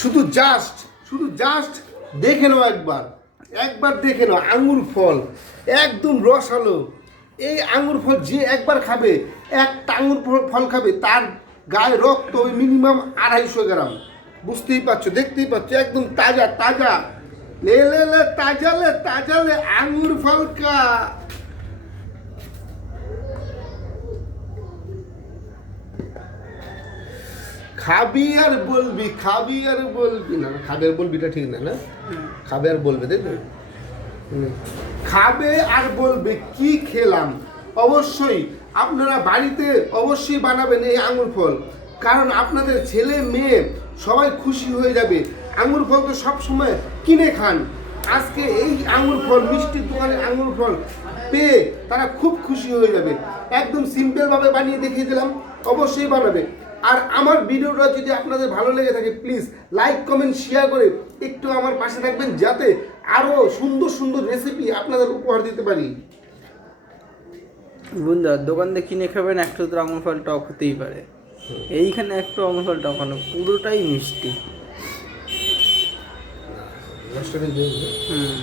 শুধু জাস্ট দেখে নাও একবার দেখে নাও আঙ্গুর ফল একদম রসালো। এই আঙ্গুর ফল যে একবার খাবে, একটা আঙ্গুর ফল খাবে, তার গায়ে রক্ত ওই মিনিমাম 250 গ্রাম। বুঝতেই পারছো, দেখতেই পাচ্ছ, একদম তাজা তাজা লে লে লে তাজা লে আঙ্গুর ফল কা। খাবি আর বলবি না, খাবি আর বলবিটা ঠিক না, খাবে আর বলবে, তাই তো? খাবে আর বলবে কি খেলাম। অবশ্যই আপনারা বাড়িতে অবশ্যই বানাবেন এই আঙুর ফল, কারণ আপনাদের ছেলে মেয়ে সবাই খুশি হয়ে যাবে। আঙুর ফল তো সবসময় কিনে খান, আজকে এই আঙুর ফল, মিষ্টির দোকানে আঙুর ফল পেয়ে তারা খুব খুশি হয়ে যাবে। একদম সিম্পলভাবে বানিয়ে দেখিয়ে দিলাম, অবশ্যই বানাবে। আর আমার ভিডিওটা যদি আপনাদের ভালো লেগে থাকে, প্লিজ লাইক কমেন্ট শেয়ার করে একটু আমার পাশে থাকবেন, যাতে আরও সুন্দর সুন্দর রেসিপি আপনাদের উপহার দিতে পারি। বন্ধুরা, দোকান থেকে কিনে খাবেন, একটা তো আঙুর ফল টক হতেই পারে, এইখানে একটু আঙুর ফল টক হলো, পুরোটাই মিষ্টি। হুম।